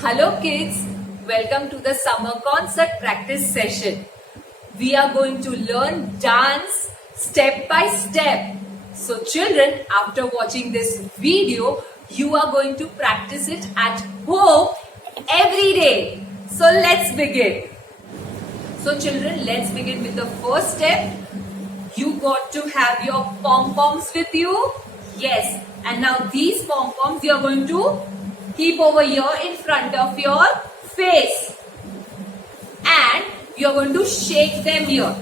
Hello kids, welcome to the summer concert practice session. We are going to learn dance step by step. So children, after watching this video, you are going to practice it at home every day. So let's begin. So children, let's begin with the first step. You got to have your pom-poms with you. Yes, and now these pom-poms you are going to keep over here in front of your face. And you are going to shake them here.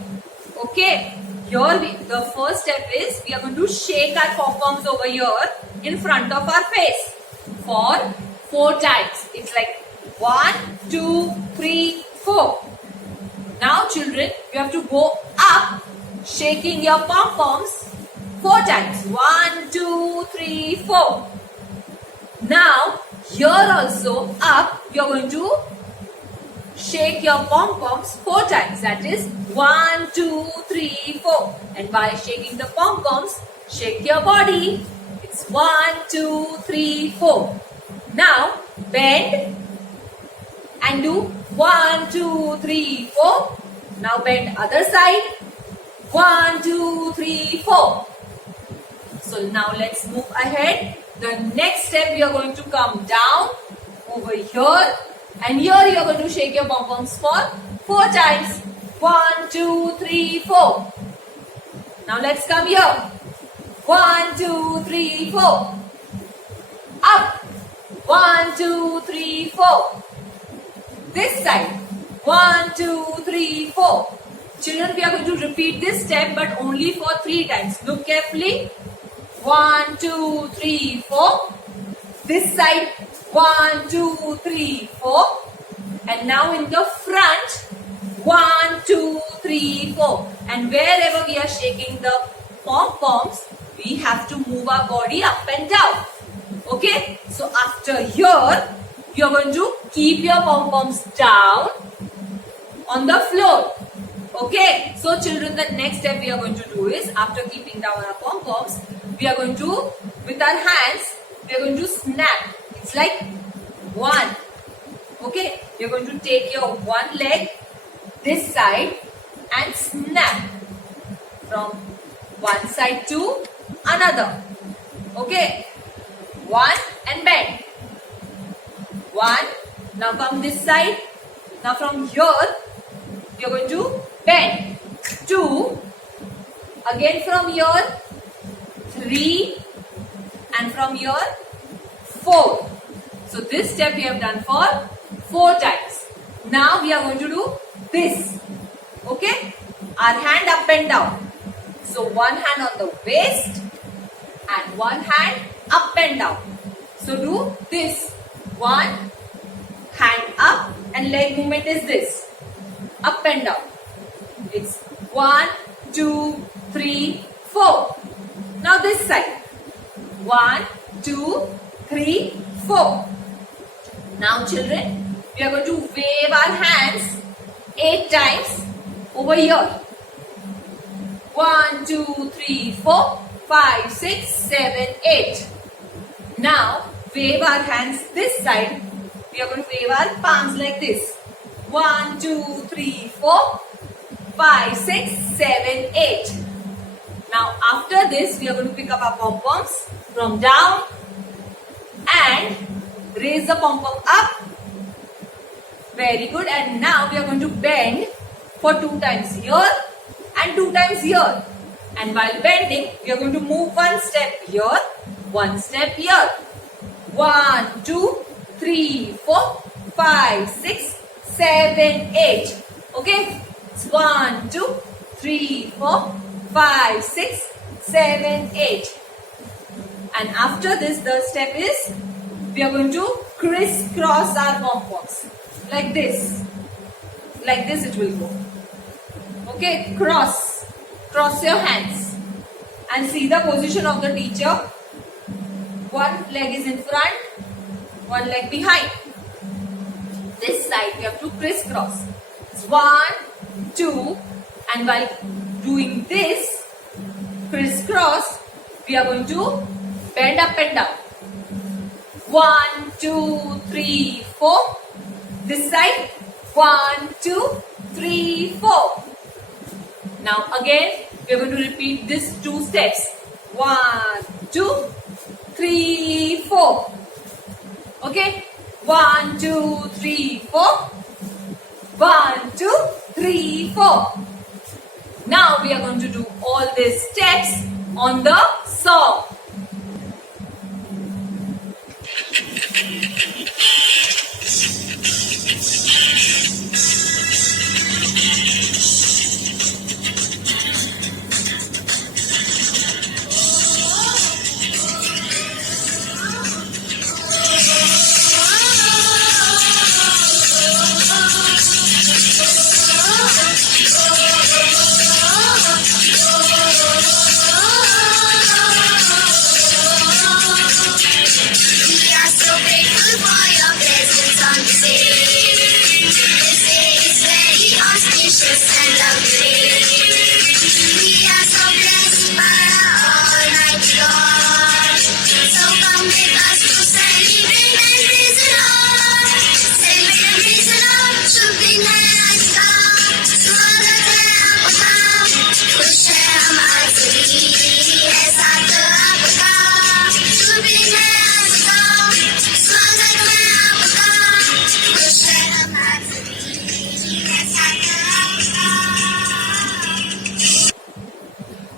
Okay, the first step is we are going to shake our pom-poms over here in front of our face for 4 times. It's like 1, 2, 3, 4. Now children, you have to go up shaking your pom-poms 4 times. 1, 2, 3, 4. Now here also up you are going to shake your pom-poms 4 times. That is 1, 2, 3, 4. And while shaking the pom-poms, shake your body. It's 1, 2, 3, 4. Now bend and do 1, 2, 3, 4. Now bend other side. 1, 2, 3, 4. So now let's move ahead. The next step you are going to come down over here. And here you are going to shake your pom-poms for 4 times. 1, 2, 3, 4. Now let's come here. 1, 2, 3, 4. Up. 1, 2, 3, 4. This side. 1, 2, 3, 4. Children, we are going to repeat this step but only for 3 times. Look carefully. 1, 2, 3, 4. This side. 1, 2, 3, 4. And now in the front. 1, 2, 3, 4. And wherever we are shaking the pom-poms, we have to move our body up and down. Okay? So after here, you are going to keep your pom-poms down on the floor. Okay, so children, the next step we are going to do is, after keeping down our pom-poms, we are going to, with our hands, we are going to snap. It's like 1. Okay, you are going to take your one leg, this side, and snap from one side to another. Okay, 1 and bend. 1, now come this side. Now from here, you are going to bend. 2, again from here, 3, and from here, 4. So this step we have done for 4 times. Now we are going to do this. Okay? Our hand up and down. So one hand on the waist and one hand up and down. So do this. 1, hand up, and leg movement is this. Up and down. It's 1, 2, 3, 4. Now this side. 1, 2, 3, 4. Now children, we are going to wave our hands 8 times over here. 1, 2, 3, 4, 5, 6, 7, 8. Now wave our hands this side. We are going to wave our palms like this. 1, 2, 3, 4, 5, 6, 7, 8. Now after this, we are going to pick up our pom-poms from down and raise the pom-pom up. Very good. And now we are going to bend for 2 times here and 2 times here. And while bending, we are going to move 1 step here, 1 step here. 1, 2, 3, 4, 5, 6, 7, 8. Okay? It's 1, 2, 3, 4, 5, 6, 7, 8. And after this, the step is we are going to crisscross our pom-poms. Like this. Like this it will go. Okay? Cross. Cross your hands. And see the position of the teacher. One leg is in front, one leg behind. This side we have to crisscross. It's 1, 2, and while doing this crisscross, we are going to bend up and down. 1, 2, 3, 4. This side. 1, 2, 3, 4. Now again, we are going to repeat these 2 steps. 1, 2, 3, 4. Okay? 1, 2, 3, 4. 1, 2, 3, 4. Now we are going to do all these steps on the song.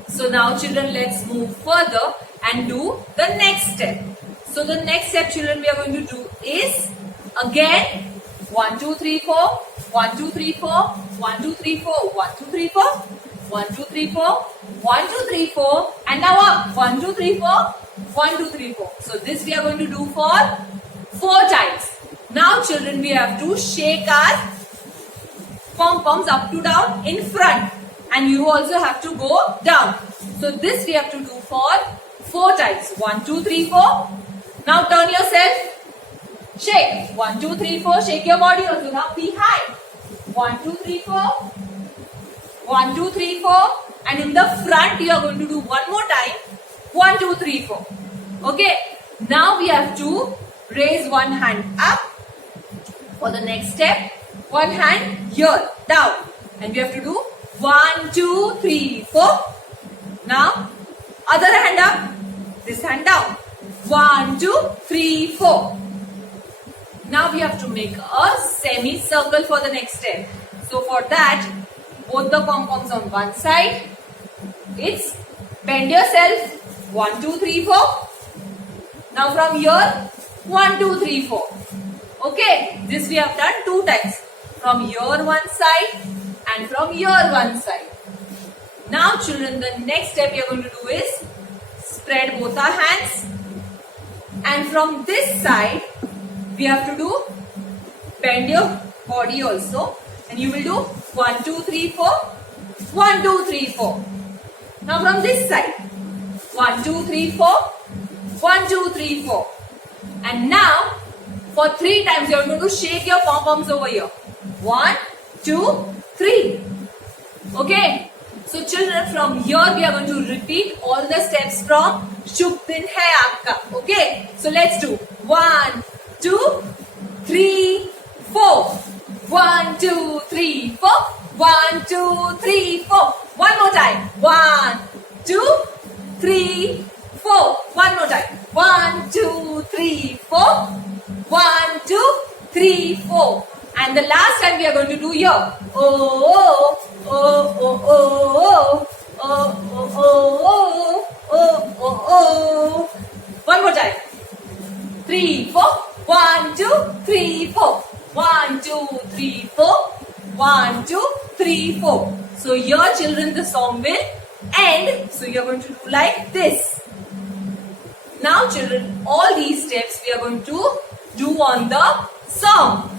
So now children, let's move further and do the next step. So the next step children we are going to do is again 1, 2, 3, 4, 1, 2, 3, 4, 1, 2, 3, 4, 1, 2, 3, 4, 1, 2, 3, 4, 1, 2, 3, 4 and now up 1, 2, 3, 4, 1, 2, 3, 4. So this we are going to do for 4 times. Now children, we have to shake our pom-poms up to down in front and you also have to go down. So this we have to do for 4 times. 1, 2, 3, 4. Now turn yourself. Shake. 1, 2, 3, 4. Shake your body also. Now behind. 1, 2, 3, 4. 1, 2, 3, 4. And in the front you are going to do one more time. 1, 2, 3, 4. Okay. Now we have to raise one hand up for the next step. One hand here, down. And we have to do 1, 2, 3, 4. Now, other hand up, this hand down. 1, 2, 3, 4. Now we have to make a semicircle for the next step. So for that, both the pom-poms on one side. It's bend yourself. 1, 2, 3, 4. Now from here, 1, 2, 3, 4. Okay, this we have done 2 times. From here one side and from here one side. Now children, the next step we are going to do is spread both our hands and from this side we have to do bend your body also and you will do 1, 2, 3, 4, 1, 2, 3, 4. Now from this side 1, 2, 3, 4, 1, 2, 3, 4. And now for 3 times you are going to shake your pom-poms over here. 1, 2, 3. Okay. So children, from here we are going to repeat all the steps from Shubh Din Hai Aapka. Okay. So let's do 1, 2, 3, 4. 1, 2, 3, 4. 1, 2, 3, 4. One more time. 1, 2, 3, 4. One more time. 1, 2, 3, 4. 1, 2, 3, 4. And the last time we are going to do here. Oh, oh, oh, oh, oh, oh, oh, oh, oh, oh, oh. One more time. 3, 4. 1, 2, 3, 4. 1, 2, 3, 4. 1, 2, 3, 4. So your children, the song will end. So you are going to do like this. Now children, all these steps we are going to do on the song.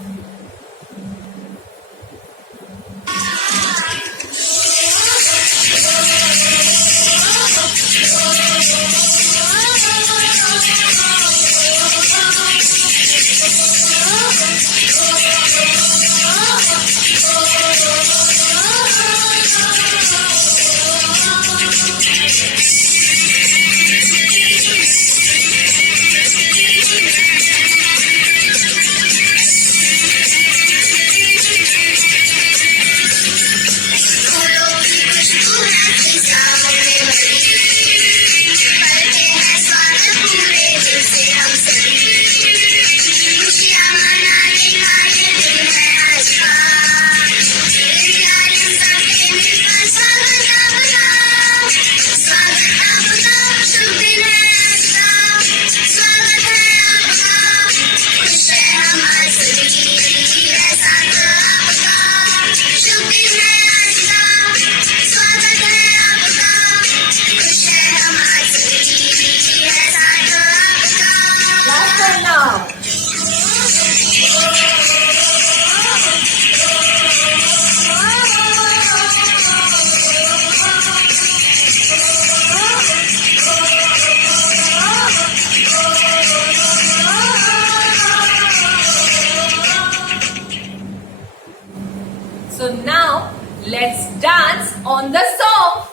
Let's dance on the song.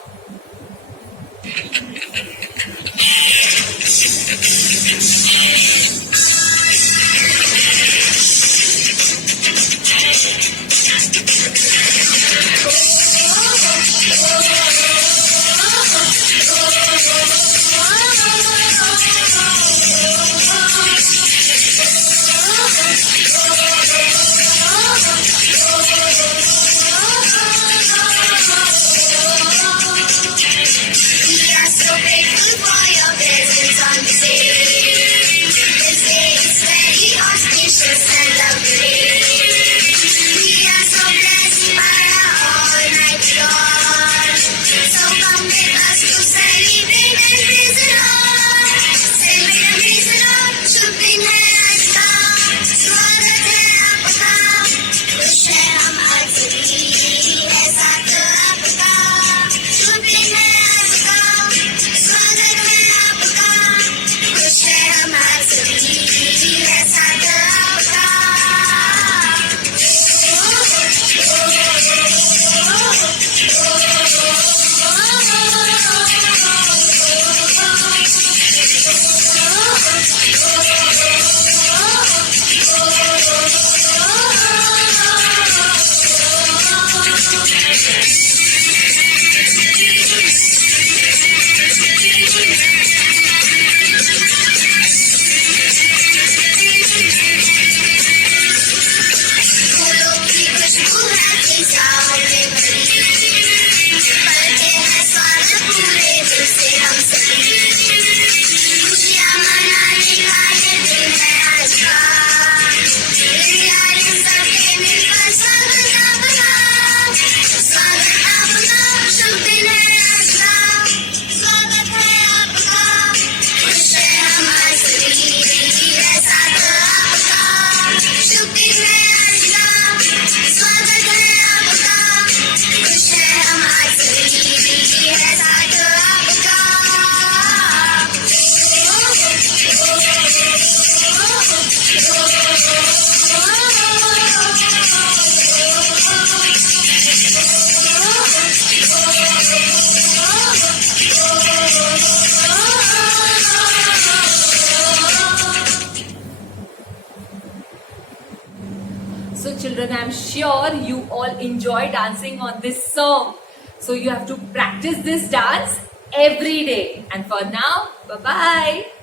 So children, I'm sure you all enjoy dancing on this song. So you have to practice this dance every day. And for now, bye-bye.